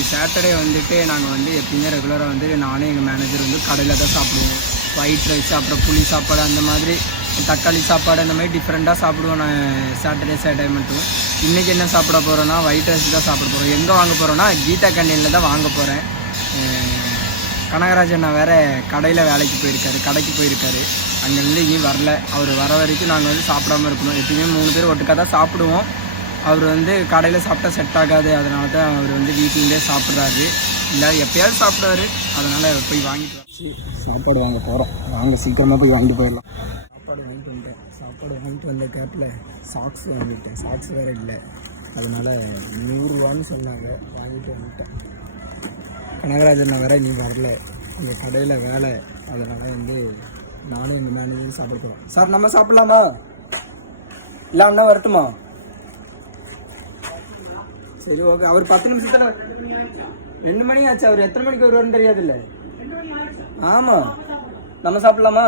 இன்றைக்கி சாட்டர்டே வந்துட்டு நாங்கள் வந்து எப்பயுமே ரெகுலராக வந்து நானும் எங்கள் மேனேஜர் வந்து கடையில் தான் சாப்பிடுவோம். ஒயிட் ரைஸ், அப்புறம் புளி சாப்பாடு, அந்த மாதிரி தக்காளி சாப்பாடு, அந்த மாதிரி டிஃப்ரெண்ட்டாக சாப்பிடுவோம். நான் சாட்டர்டே மட்டும். இன்றைக்கி என்ன சாப்பிட போகிறோன்னா ஒயிட் ரைஸ் தான் சாப்பிட போகிறோம். எங்கே வாங்க போகிறோன்னா கீதா கேண்டீனில் தான் வாங்க போகிறேன். கனகராஜ் அண்ணா வேறு கடையில் கடைக்கு போயிருக்காரு. அங்கேருந்து இனி வரல. அவர் வர வரைக்கும் நாங்கள் வந்து சாப்பிடாமல் இருக்கணும். எப்பயுமே 3 பேர் ஒட்டுக்காக தான் சாப்பிடுவோம். அவர் வந்து கடையில் சாப்பிட்டா செட் ஆகாது, அதனால தான் அவர் வந்து வீட்டிலே சாப்பிட்றாரு. இல்லை எப்போயாவது சாப்பிடுவார். அதனால் போய் வாங்கிட்டு வச்சு சாப்பாடு வாங்க போகிறோம். வாங்க சீக்கிரமாக போய் வாங்கிட்டு போயிடலாம். சாப்பாடு வாங்கிட்டு வந்த கேப்பில் சாக்ஸ் வாங்கிட்டேன். சாக்ஸ் வேறு இல்லை, அதனால் 100 ரூபான்னு சொன்னாங்க, வாங்கிட்டு வந்துட்டேன். கனகராஜன் வேறு நீ வரல, எங்கள் கடையில் வேலை, அதனால் வந்து நானும் எங்கள் மேனேஜரும் சாப்பிட போகிறோம். சார் நம்ம சாப்பிட்லாமா? இல்லை அண்ணா வரட்டுமா? சரி ஓகே. அவர் 10 நிமிஷத்தில் 2 மணி ஆச்சு. அவர் எத்தனை மணிக்கு வருவாருன்னு தெரியாதுல்ல. ஆமாம், நம்ம சாப்பிட்லாமா?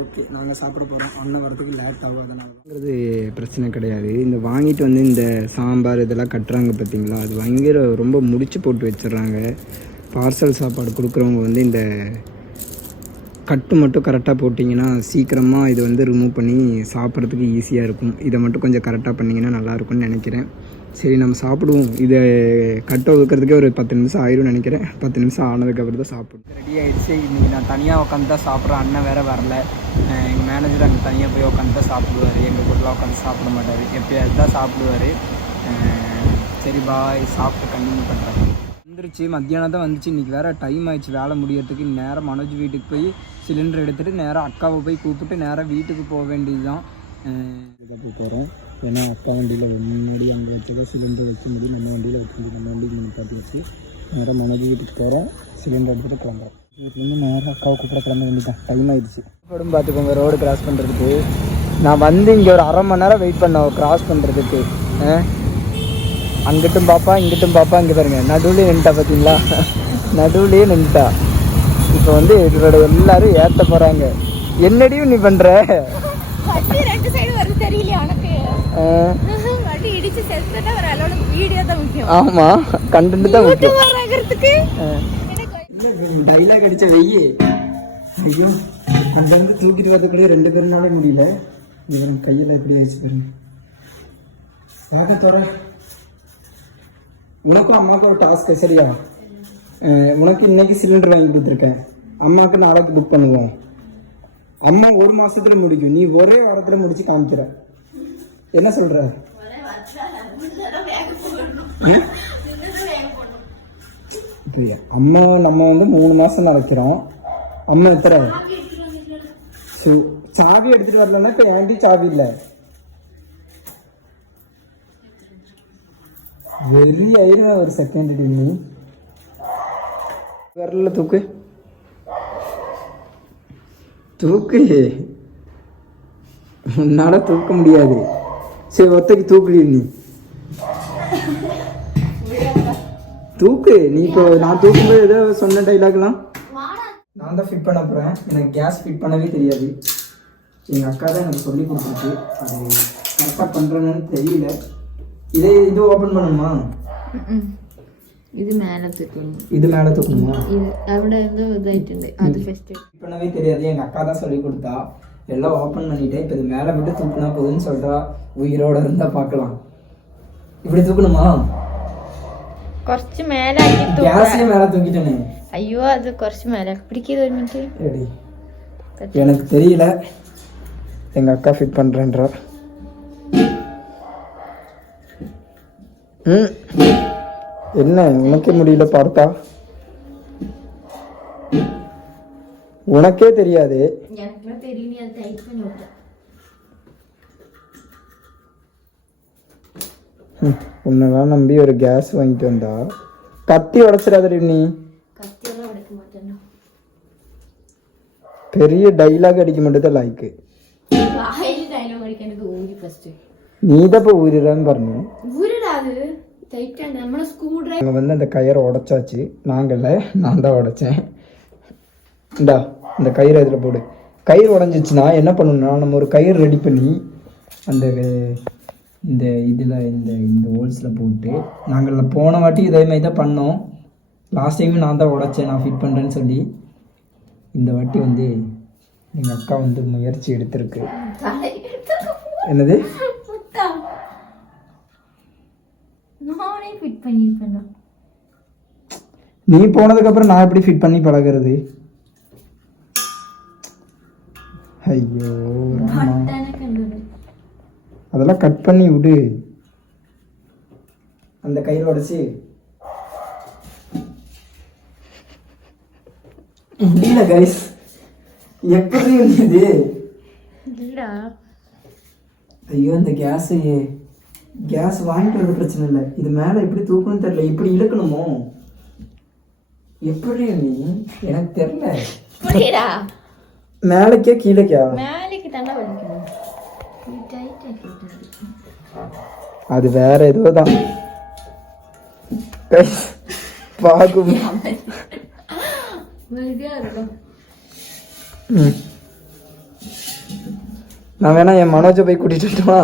ஓகே, நாங்கள் சாப்பிட போகிறோம். அண்ணன் வரதுக்கு லேட் ஆகும், அதனாலங்கிறது பிரச்சனை கிடையாது. இந்த வாங்கிட்டு வந்து இந்த சாம்பார் இதெல்லாம் கட்டுறாங்க பார்த்தீங்களா, அது பயங்கர ரொம்ப முடிச்சு போட்டு வச்சிடுறாங்க. பார்சல் சாப்பாடு கொடுக்குறவங்க வந்து இந்த கட்டு மட்டும் கரெக்டாக போட்டிங்கன்னா சீக்கிரமாக இது வந்து ரிமூவ் பண்ணி சாப்பிட்றதுக்கு ஈஸியாக இருக்கும். இதை மட்டும் கொஞ்சம் கரெக்டாக பண்ணிங்கன்னா நல்லாயிருக்கும்னு நினைக்கிறேன். சரி நம்ம சாப்பிடுவோம். இதை கட்டை ஒதுக்கிறதுக்கே ஒரு 10 நிமிஷம் ஆயிடும்னு நினைக்கிறேன். 10 நிமிஷம் ஆனதுக்கப்புறம் தான் சாப்பிடுவோம். ரெடி ஆகிடுச்சு. இன்றைக்கி நான் தனியாக உட்காந்து தான் சாப்பிட்றேன். அண்ணன் வேறு வரல. எங்கள் மேனேஜர் அங்கே தனியாக போய் உட்காந்து தான் சாப்பிடுவார். எங்கள் கூடலாம் உட்காந்து சாப்பிட மாட்டார், எப்போயாவது தான் சாப்பிடுவார். சரி பாய், சாப்பிட்டு கண்டினியூ பண்ணுறேன். வந்துருச்சு, மத்தியானம் தான் வந்துச்சு. இன்றைக்கி வேறு டைம் ஆயிடுச்சு வேலை முடியறதுக்கு. நேராக மனோஜ் வீட்டுக்கு போய் சிலிண்டர் எடுத்துகிட்டு நேராக அக்காவை போய் கூப்பிட்டு நேராக வீட்டுக்கு போக வேண்டியது தான். போய் போகிறோம். ஏன்னா அக்கா வண்டியில் முன்னாடி அங்கே வச்சதான் சிலிண்டர் வச்சு முடியும். நம்ம வண்டியில் வச்சு நம்ம வண்டிக்கு பார்த்து வச்சு நேராக மனோஜ் வீட்டுக்கு போகிறோம். சிலிண்டர் எடுத்துகிட்டு கிளம்புறோம். வீட்டிலேருந்து நேராக அக்காவை கூப்பிட கிளம்ப வேண்டியதான். டைம் ஆகிடுச்சு. படம் பார்த்துக்கோங்க. ரோடு கிராஸ் பண்ணுறதுக்கு நான் வந்து இங்கே ஒரு 1/2 மணி நேரம் வெயிட் பண்ணோம் கிராஸ் பண்ணுறதுக்கு. அங்கிட்டும் பாப்பா இங்கிட்டும் பாப்பா. இங்கே பாருங்க, நடுவுலேயே நின்ட்டா பார்த்தீங்களா? நடுவுலேயே நின்ட்டா. இப்போ வந்து இதோட எல்லாரும் ஏற்ற போகிறாங்க. என்னடியும் நீ பண்ணுற? ஆமா, கண்டென்ட் தான் முக்கியம். டைலாக் அடிச்ச வெய்யி. ஐயோ, அந்த வந்து தூக்கிட்டு வரதுக்குள்ளே 2 பேருனாலே முடியல. இவன் கையில் எப்படி ஆயிடுச்சு பாருங்க. பார்க்க உனக்கும் அம்மாவுக்கும் ஒரு டாஸ்க். சரியா? உனக்கு இன்னைக்கு சிலிண்டர் வாங்கி கொடுத்துருக்கேன். அம்மாவுக்கு நாளைக்கு புக் பண்ணுவோம். அம்மா 1 மாசத்துல முடிக்கும், நீ ஒரே வாரத்துல முடிச்சு காமிக்கிற. என்ன சொல்ற? அம்மா நம்ம வந்து 3 மாசம் நடக்கிறோம். அம்மா எத்தனை சாவி எடுத்துட்டு வரலன்னா இப்ப ஏன்டி சாவி இல்லை? வெறி ஆயிரும் ஒரு செகண்ட். நீ வரல, தூக்கு தூக்கு. உன்னால தூக்க முடியாது. சரி, ஒத்தைக்கு தூக்குடி. நீ தூக்கு. நீ இப்போ நான் தூக்கும்போது ஏதோ சொன்ன டைலாக்லாம் நான் தான் ஃபிட் பண்ண போகிறேன். எனக்கு கேஸ் ஃபிட் பண்ணவே தெரியாது. எங்கள் அக்கா தான் எனக்கு சொல்லி கொடுத்துருக்கு. அது கரெக்டாக பண்ணுறேன்னு தெரியல. இது ஓப்பன் பண்ணணுமா? இது மேலே தூக்கணும். இது மேலே தூக்கணுமா? இது അവിടെ എന്തോ ഇതായിട്ടുണ്ട്. അത് ഫസ്റ്റ് பண்ணவே தெரியாது. எங்கள் அக்கா தான் சொல்லி கொடுத்தா. எல்லாம் ஓப்பன் பண்ணிட்டேன். இப்போ இது மேலே விட்டு தூக்குனா போதுன்னு சொல்கிறா. உயிரோட இருந்தால் பார்க்கலாம். இப்படி தூக்கணுமா? കുറച്ച് മേലാക്കി ഗ്യാസിന് மேலே தூக்கிட்டேனே. അയ്യോ, അത് കുറച്ച് മേലാക്കി പിടിക്കുക. ഒരു മിനിറ്റ്. எனக்கு தெரியல. எங்கள் அக்கா ஃபிட் பண்ணுறேன்றா. என்ன உனக்கே முடியல பார்த்தா? உனக்கே தெரியாது. உன்னெல்லாம் நம்பி ஒரு கேஸ் வாங்கிட்டு வந்தா கத்தி உடைச்சிடாதடி. நீ பெரிய டைலாக் அடிக்க மட்டும் லாய்க்கு. நீ தான் இப்போ ஊரிடான்னு പറഞ്ഞു. நாங்கள் வந்து அந்த கயிறை உடைச்சாச்சு. நாங்கள்ல, நான் தான் உடைச்சேன். இந்தா இந்த கயிறை இதில் போடு. கயிறு உடஞ்சிச்சுன்னா என்ன பண்ணணும்னா நம்ம ஒரு கயிறு ரெடி பண்ணி அந்த இந்த இதில் இந்த ஹோல்ஸில் போட்டு நாங்கள் போன வாட்டி இதே மாதிரி தான் பண்ணோம். லாஸ்ட் டைம் நான் தான் உடைச்சேன், நான் ஃபிட் பண்ணுறேன்னு சொல்லி. இந்த வாட்டி வந்து எங்கள் அக்கா வந்து முயற்சி எடுத்திருக்கு. என்னது நானே ஃபிட் பண்ணியிருப்பேன். நீ போனதுக்கப்புறம் நான் எப்படி ஃபிட் பண்ணி பழகிறது? ஐயோ அதெல்லாம் கட் பண்ணி விடு. அந்த கயிறு உடச்சி இல்ல கைஸ், எப்படி இருந்தது? ஐயோ இந்த கேஸ் வாங்கிட்டு வர பிரச்சனை இல்லை, இது மேலே எப்படி தூக்கணும்னு தெரியல, இப்படி இழுக்கணுமோ? எப்படி நீ? எனக்கு தெரியல. மேலேக்கே கீழேக்கா? மேலேக்கு தானே வலிக்கணும். அது வேற ஏதோ தான் பாக்கும். நான் வேணா என் மனோஜை போய் கூட்டிட்டு வரட்டுமா?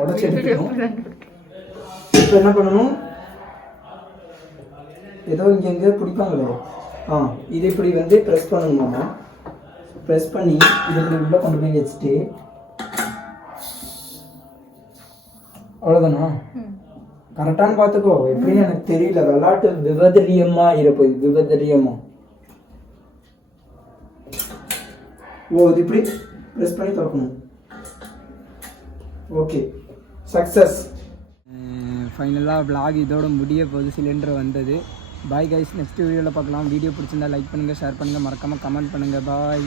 உடச்சு எடுத்துக்கணும். இப்போ என்ன பண்ணணும்? ஏதோ இங்கே எங்கே பிடிப்பாங்களே, இது இப்படி வந்து ப்ரெஸ் பண்ணணுமாமா. ப்ரெஸ் பண்ணி இதில் உள்ள கொண்டு போய் வச்சுட்டு அவ்வளோதானா? கரெக்டானு பார்த்துக்கோ. எப்படின்னு எனக்கு தெரியல, விளையாட்டு விபதரியமா இருப்போம். விபதரியமா இது இப்படி ப்ரெஸ் பண்ணி திறக்கணும். Okay, success. ஃபைனலாக vlog இதோட முடிய போகுது. சிலிண்டர் வந்தது. பாய் கைஸ், நெக்ஸ்ட் வீடியோவில் பார்க்கலாம். வீடியோ பிடிச்சிருந்தா லைக் பண்ணுங்கள், ஷேர் பண்ணுங்கள், மறக்காமல் கமெண்ட் பண்ணுங்கள். பாய்.